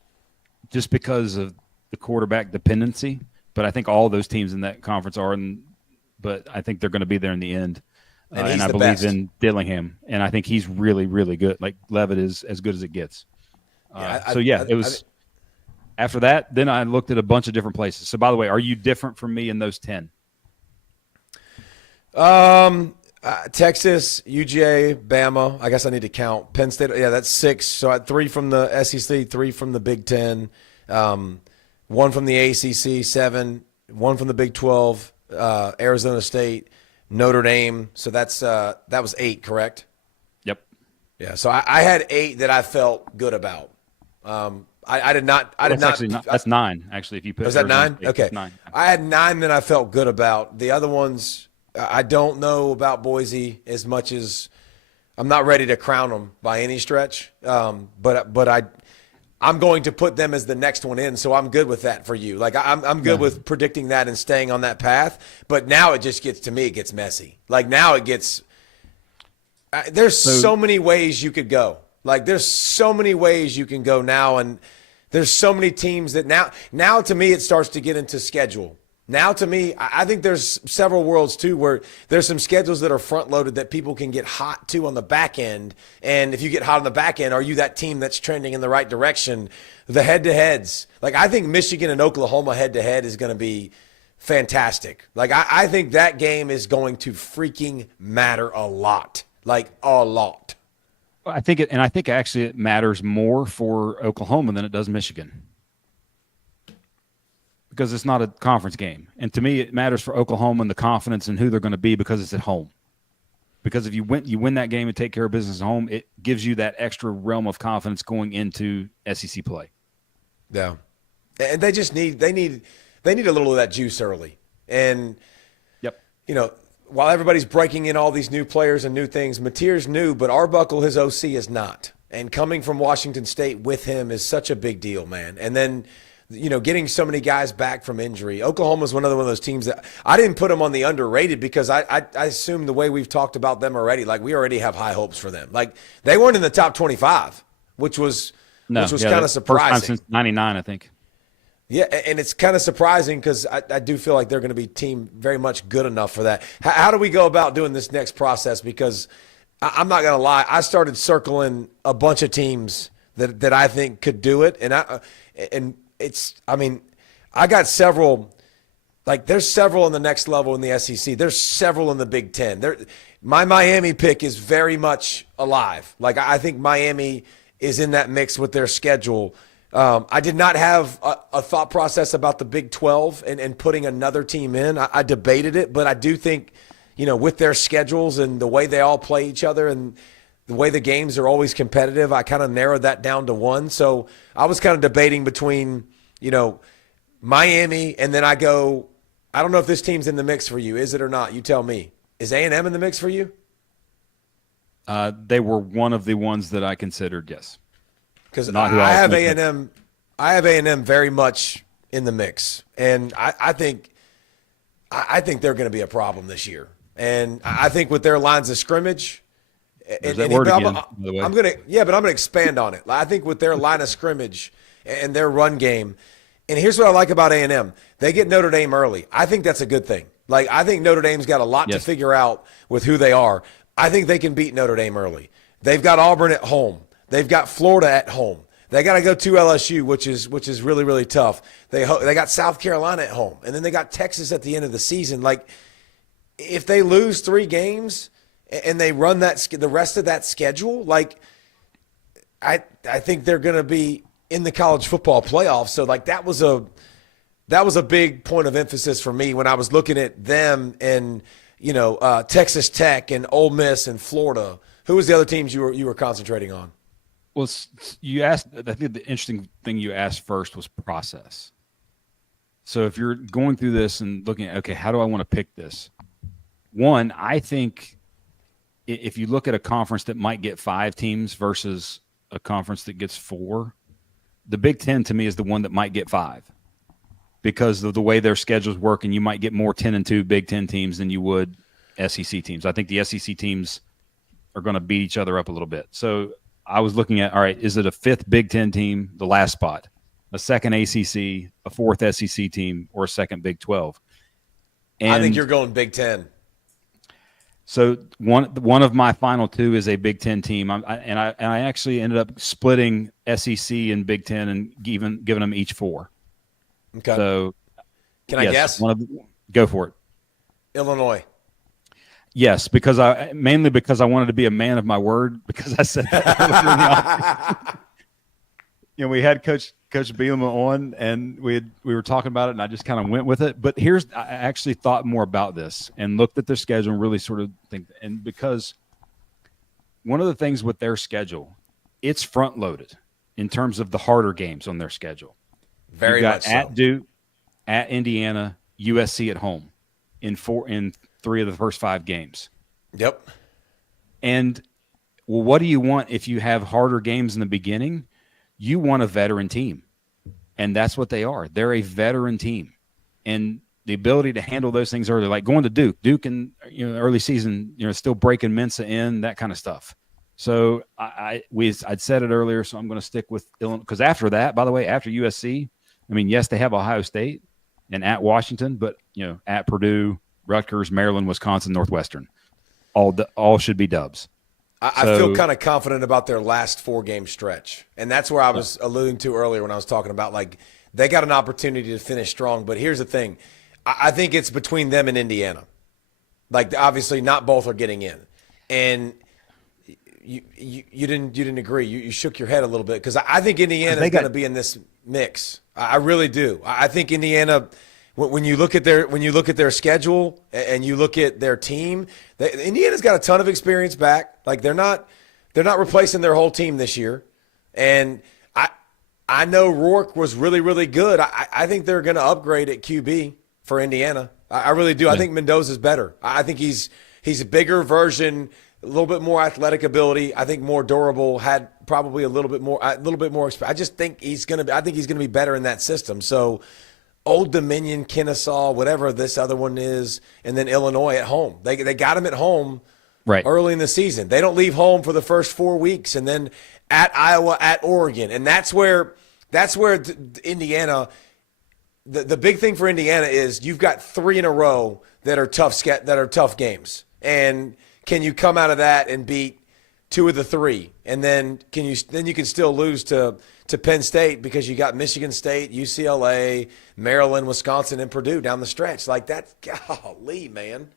just because of the quarterback dependency. But I think all those teams in that conference are, but I think they're going to be there in the end. And I believe best. in Dillingham, and I think he's really, really good. Like Levitt is as good as it gets. It was. After that, then I looked at a bunch of different places. So, by the way, are you different from me in those 10? Texas, UGA, Bama. I guess I need to count Penn State. Yeah, that's 6. So I had 3 from the SEC, 3 from the Big 10, 1 from the ACC, 7, 1 from the Big 12, Arizona State, Notre Dame. So that was 8, correct? Yep. Yeah. So I had 8 that I felt good about. I did not. That's 9 actually. If you put was that Arizona 9? State, Okay. that's 9. I had 9 that I felt good about. The other ones, I don't know about Boise as much as I'm not ready to crown them by any stretch. But I'm going to put them as the next one in, so I'm good with that for you. Like I'm good with predicting that and staying on that path. But now it just gets, to me, it gets messy. Like now it gets. There's so many ways you could go. Like there's so many ways you can go now, and there's so many teams that now to me it starts to get into schedule. Now to me, I think there's several worlds too where there's some schedules that are front loaded that people can get hot to on the back end. And if you get hot on the back end, are you that team that's trending in the right direction? The head-to-heads. Like I think Michigan and Oklahoma head-to-head is going to be fantastic. Like I think that game is going to freaking matter a lot. Like a lot. I think actually it matters more for Oklahoma than it does Michigan, because it's not a conference game. And to me, it matters for Oklahoma and the confidence in who they're going to be because it's at home. Because if you win that game and take care of business at home, it gives you that extra realm of confidence going into SEC play. Yeah. And they just need a little of that juice early. And, while everybody's breaking in all these new players and new things, Mateer's new, but Arbuckle, his OC, is not. And coming from Washington State with him is such a big deal, man. And then, getting so many guys back from injury. Oklahoma's one of those teams that I didn't put them on the underrated because I assume the way we've talked about them already, like we already have high hopes for them. Like they weren't in the top 25, which was kind of surprising. First time since '99, I think. Yeah, and it's kind of surprising because I do feel like they're going to be team very much good enough for that. How do we go about doing this next process? Because I'm not going to lie, I started circling a bunch of teams that I think could do it, I got several. Like there's several in the next level in the SEC. There's several in the Big Ten. my Miami pick is very much alive. Like, I think Miami is in that mix with their schedule. I did not have a thought process about the Big 12 and putting another team in. I debated it, but I do think, with their schedules and the way they all play each other and the way the games are always competitive, I kind of narrowed that down to one. So I was kind of debating between, Miami, and then I don't know if this team's in the mix for you. Is it or not? You tell me. Is A&M in the mix for you? They were one of the ones that I considered, yes. Because I have A&M very much in the mix, and I think they're going to be a problem this year. And I think with their lines of scrimmage, I'm going to expand on it. I think with their line of scrimmage and their run game, and here's what I like about A&M: they get Notre Dame early. I think that's a good thing. Like, I think Notre Dame's got a lot to figure out with who they are. I think they can beat Notre Dame early. They've got Auburn at home. They've got Florida at home. They got to go to LSU, which is really, really tough. They got South Carolina at home, and then they got Texas at the end of the season. Like, if they lose 3 games and they run the rest of that schedule, like, I think they're going to be in the college football playoffs. So, like, that was a big point of emphasis for me when I was looking at them and Texas Tech and Ole Miss and Florida. Who was the other teams you were concentrating on? Well, you asked. I think the interesting thing you asked first was process. So if you're going through this and looking at, okay, how do I want to pick this? One, I think if you look at a conference that might get 5 teams versus a conference that gets 4, the Big Ten to me is the one that might get 5 because of the way their schedules work, and you might get more 10-2 Big Ten teams than you would SEC teams. I think the SEC teams are going to beat each other up a little bit. So I was looking at, all right, is it a 5th Big Ten team, the last spot, a 2nd ACC, a 4th SEC team, or a 2nd Big 12? And I think you're going Big Ten. So one of my final 2 is a Big Ten team, and I actually ended up splitting SEC and Big Ten and giving them each 4. Okay. So can I guess? Go for it. Illinois. Yes, because I wanted to be a man of my word, because I said that earlier in the offseason. We had Coach Bielema on, and we were talking about it, and I just kind of went with it. But I actually thought more about this and looked at their schedule and really sort of think, and because one of the things with their schedule, it's front loaded in terms of the harder games on their schedule. Very much so. At Duke, at Indiana, USC at home in 3 of the first 5 games. Yep. And well, what do you want if you have harder games in the beginning? You want a veteran team, and that's what they are. They're a veteran team, and the ability to handle those things early, like going to Duke in early season, still breaking Mensa in, that kind of stuff. So I'd said it earlier, so I'm going to stick with Illinois, because after that, by the way, after USC, yes, they have Ohio State and at Washington, but at Purdue, Rutgers, Maryland, Wisconsin, Northwestern, all should be dubs. I feel kind of confident about their last 4-game stretch, and that's where I was alluding to earlier when I was talking about, like, they got an opportunity to finish strong. But here's the thing: I think it's between them and Indiana. Like, obviously, not both are getting in, and you didn't agree. You shook your head a little bit, because I think Indiana is going to be in this mix. I really do. I think Indiana. When you look at their schedule and you look at their team, Indiana's got a ton of experience back. Like, they're not replacing their whole team this year. And I know Rourke was really, really good. I think they're going to upgrade at QB for Indiana. I really do. Yeah. I think Mendoza's better. I think he's a bigger version, a little bit more athletic ability. I think more durable, had probably a little bit more experience. I just think he's going to be better in that system. So Old Dominion, Kennesaw, whatever this other one is, and then Illinois at home. They got him at home early in the season. They don't leave home for the first 4 weeks, and then at Iowa, at Oregon. And that's where Indiana, the big thing for Indiana is you've got 3 in a row that are tough games. And can you come out of that and beat 2 of the 3? And then you can still lose to Penn State, because you got Michigan State, UCLA, Maryland, Wisconsin, and Purdue down the stretch. Like, that's, golly, man.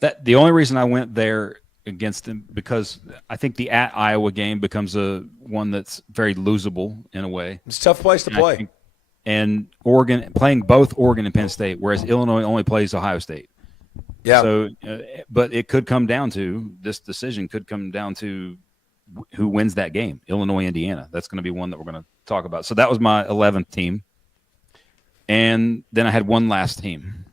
That the only reason I went there against them because I think the at Iowa game becomes one that's very losable in a way. It's a tough place to play. And Oregon playing both Oregon and Penn State, whereas Illinois only plays Ohio State. Yeah. So, but it could come down to this decision could come down to who wins that game, Illinois, Indiana. That's going to be one that we're going to talk about. So that was my 11th team. And then I had one last team.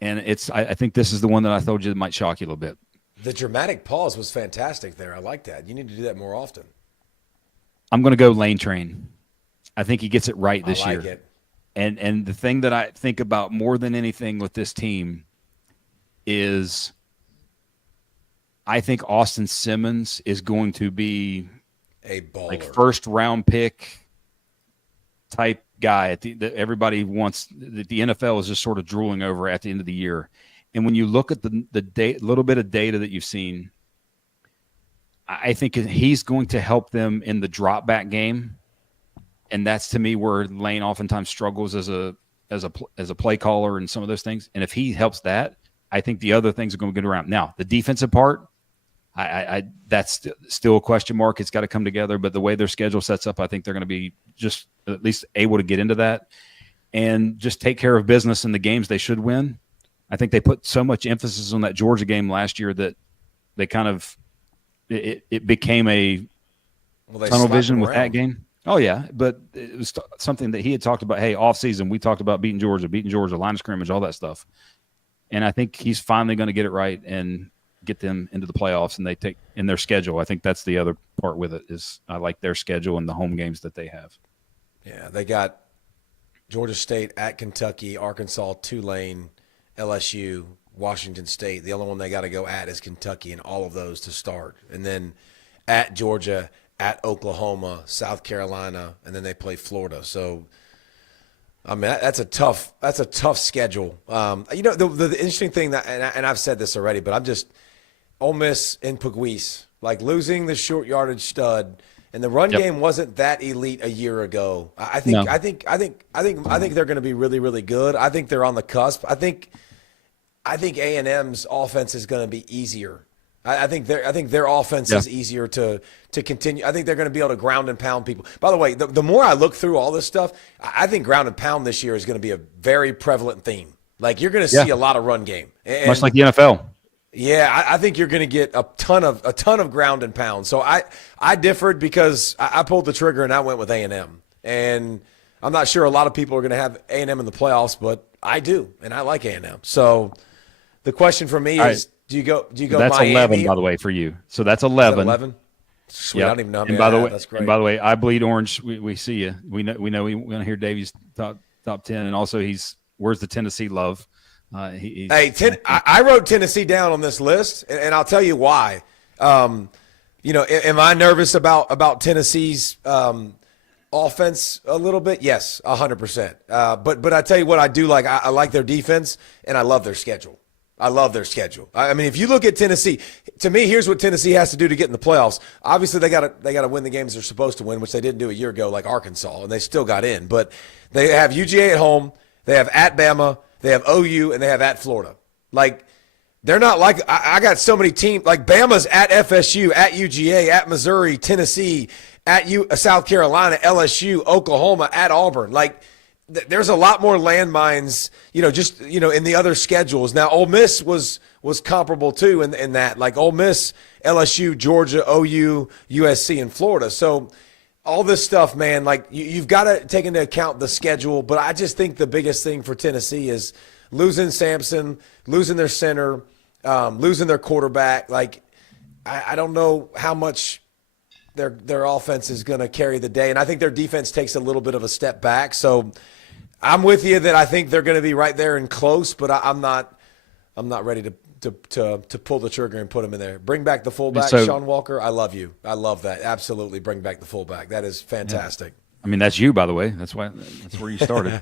And I think this is the one that I told you that might shock you a little bit. The dramatic pause was fantastic there. I like that. You need to do that more often. I'm going to go Lane Train. I think he gets it right this I like year. it. And the thing that I think about more than anything with this team is I think Austin Simmons is going to be a baller. Like first round pick type guy that everybody wants. That the NFL is just sort of drooling over at the end of the year. And when you look at the little bit of data that you've seen, I think he's going to help them in the drop back game. And that's to me where Lane oftentimes struggles as a play caller and some of those things. And if he helps that, I think the other things are going to get around. Now, the defensive part, that's still a question mark. It's got to come together. But the way their schedule sets up, I think they're going to be just at least able to get into that and just take care of business in the games they should win. I think they put so much emphasis on that Georgia game last year that they kind of it became a tunnel vision with that game. Oh, yeah, but it was something that he had talked about. Hey, offseason, we talked about beating Georgia, line of scrimmage, all that stuff. And I think he's finally going to get it right and get them into the playoffs, and they take in their schedule. I think that's the other part with it is I like their schedule and the home games that they have. Yeah, they got Georgia State at Kentucky, Arkansas, Tulane, LSU, Washington State. The only one they got to go at is Kentucky, and all of those to start. And then at Georgia, at Oklahoma, South Carolina, and then they play Florida. So, I mean, that's a tough schedule. The interesting thing and I've said this already, but I'm just Ole Miss in Pugliese, like losing the short yardage stud, and the run game wasn't that elite a year ago. I think they're going to be really, really good. I think they're on the cusp. I think A&M's offense is going to be easier. I think their offense is easier to continue. I think they're going to be able to ground and pound people. By the way, the more I look through all this stuff, I think ground and pound this year is going to be a very prevalent theme. Like you're going to see a lot of run game, much like the NFL. Yeah, I think you're going to get a ton of ground and pound. So I differed because I pulled the trigger and I went with A&M, and I'm not sure a lot of people are going to have A&M in the playoffs, but I do, and I like A&M. So the question for me is. Do you go That's Miami? 11, by the way, for you. So that's 11. 11? Sweet. I don't even know. And by the way, I bleed orange. We see you. We know we want to hear Davey's top 10, and also where's the Tennessee love? I wrote Tennessee down on this list, and I'll tell you why. Am I nervous about Tennessee's offense a little bit? Yes, 100%. But I tell you what, I do like. I like their defense, and I love their schedule. I love their schedule. I mean, if you look at Tennessee, to me, here's what Tennessee has to do to get in the playoffs. Obviously, they got to win the games they're supposed to win, which they didn't do a year ago, like Arkansas, and they still got in. But they have UGA at home, they have at Bama, they have OU, and they have at Florida. Like, they're not like I got so many teams. Like Bama's at FSU, at UGA, at Missouri, Tennessee, at South Carolina, LSU, Oklahoma, at Auburn. Like. There's a lot more landmines, in the other schedules. Now, Ole Miss was comparable too in that, like Ole Miss, LSU, Georgia, OU, USC, and Florida. So all this stuff, man, like you've got to take into account the schedule. But I just think the biggest thing for Tennessee is losing Sampson, losing their center, losing their quarterback. Like I don't know how much their offense is going to carry the day, and I think their defense takes a little bit of a step back. So. I'm with you that I think they're going to be right there and close, but I'm not ready to pull the trigger and put them in there. Bring back the fullback, Sean Walker. I love you. I love that. Absolutely, bring back the fullback. That is fantastic. Yeah. I mean, that's you, by the way. That's where you started.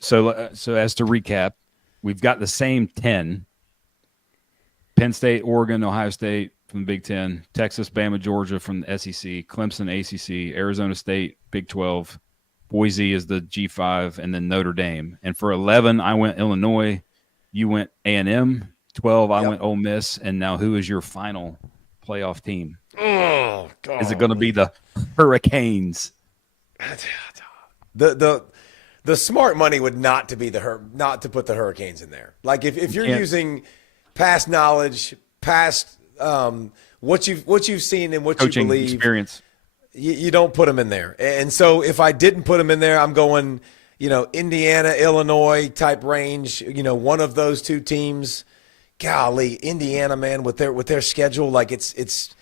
So as to recap, we've got the same 10: Penn State, Oregon, Ohio State from the Big Ten, Texas, Bama, Georgia from the SEC, Clemson, ACC, Arizona State, Big 12. Boise is the G5, and then Notre Dame. And for 11, I went Illinois. You went A&M. 12, I went Ole Miss. And now who is your final playoff team? Oh, God. Is it going to be the Hurricanes? The smart money would not to put the Hurricanes in there. Like if you're using past knowledge, past what you've seen and what coaching you believe, experience, you don't put them in there. And so if I didn't put them in there, I'm going, Indiana, Illinois type range. One of those two teams. Golly, Indiana, man, with their schedule, like it's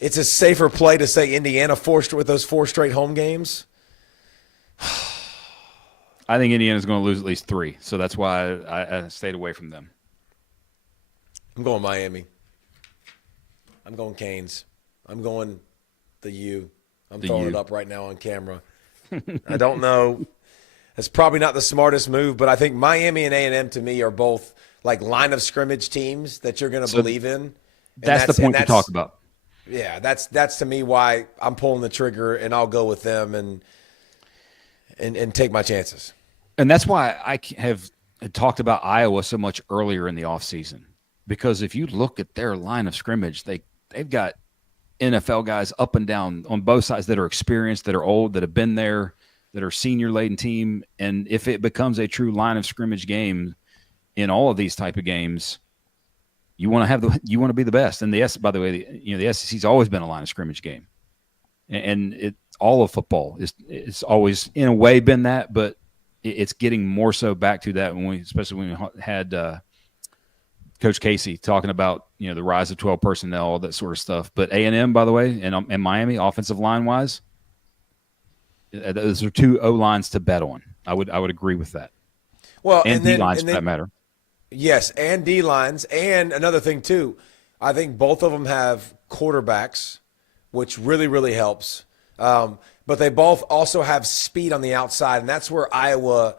a safer play to say Indiana with those 4 straight home games. I think Indiana's going to lose at least 3, so that's why I stayed away from them. I'm going Miami. I'm going Canes. I'm going the U. I'm throwing it up right now on camera. I don't know. It's probably not the smartest move, but I think Miami and A&M to me are both like line of scrimmage teams that you're going to believe in. And that's the point to talk about. Yeah, that's to me why I'm pulling the trigger, and I'll go with them and take my chances. And that's why I have talked about Iowa so much earlier in the offseason, because if you look at their line of scrimmage, they've got NFL guys up and down on both sides that are experienced, that are old, that have been there, that are senior-laden team. And if it becomes a true line of scrimmage game in all of these type of games, you want to be the best. And by the way, the SEC's always been a line of scrimmage game, and all of football is always in a way been that, but it's getting more so back to that especially when we had Coach Casey talking about the rise of 12 personnel, all that sort of stuff. But A&M, by the way, and Miami, offensive line wise, those are 2 O lines to bet on. I would agree with that. Well, and D lines for that matter. Yes, and D lines, and another thing too, I think both of them have quarterbacks, which really, really helps. But they both also have speed on the outside, and that's where Iowa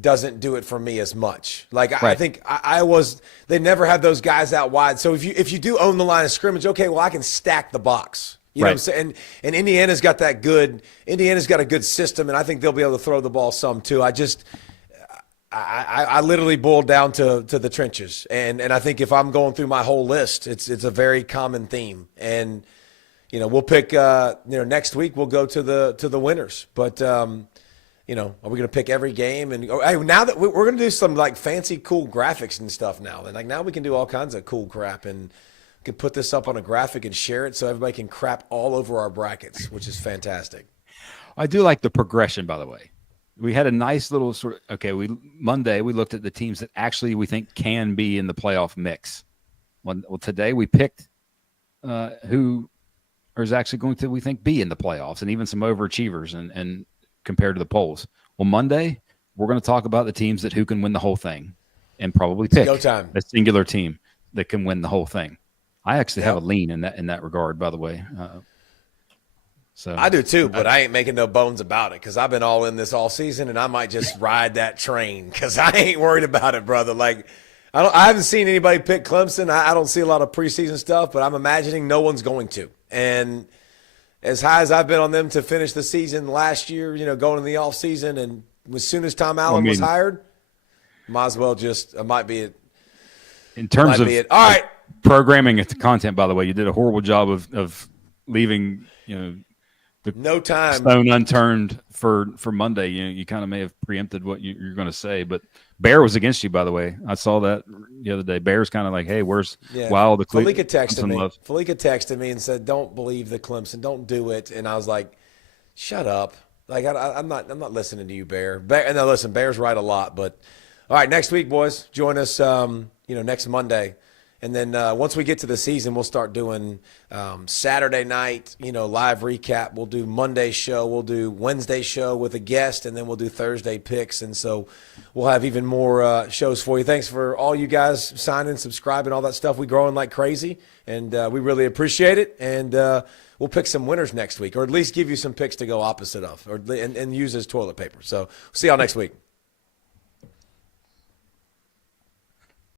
doesn't do it for me as much. Like I think Iowa's, they never have those guys out wide. So if you do own the line of scrimmage, okay, well I can stack the box. You know what I'm saying? And Indiana's got a good system, and I think they'll be able to throw the ball some too. I literally boiled down to the trenches, and I think if I'm going through my whole list, it's a very common theme. And we'll pick next week we'll go to the winners. But are we going to pick every game? And hey, now that we're going to do some like fancy cool graphics and stuff now, and like now we can do all kinds of cool crap, and can put this up on a graphic and share it so everybody can crap all over our brackets, which is fantastic. I do like the progression, by the way. We had a nice little Monday we looked at the teams that actually we think can be in the playoff mix. Well, today we picked who is actually going to, we think, be in the playoffs, and even some overachievers and compared to the polls. Well, Monday we're going to talk about the teams who can win the whole thing, and probably pick a singular team that can win the whole thing. I actually have a lean in that regard, by the way. So I do too, but I ain't making no bones about it because I've been all in this all season, and I might just ride that train because I ain't worried about it, brother. Like I haven't seen anybody pick Clemson. I don't see a lot of preseason stuff, but I'm imagining no one's going to. And as high as I've been on them to finish the season last year, going in the off season, and as soon as Tom Allen was hired, might as well just might be it. In terms of all right, programming it to content, by the way, you did a horrible job of leaving no time stone unturned for Monday. You kind of may have preempted what you're going to say, but Bear was against you, by the way. I saw that the other day. Bear's kind of like, hey, where's Wild? Felica texted me and said, don't believe the Clemson, don't do it. And I was like, shut up. Like I'm not listening to you, Bear. And now listen, Bear's right a lot, but all right, next week, boys, join us next Monday. And then once we get to the season, we'll start doing Saturday night, live recap. We'll do Monday show. We'll do Wednesday show with a guest, and then we'll do Thursday picks. And so we'll have even more shows for you. Thanks for all you guys signing, subscribing, all that stuff. We're growing like crazy, and we really appreciate it. And we'll pick some winners next week, or at least give you some picks to go opposite of, and use as toilet paper. So see y'all next week.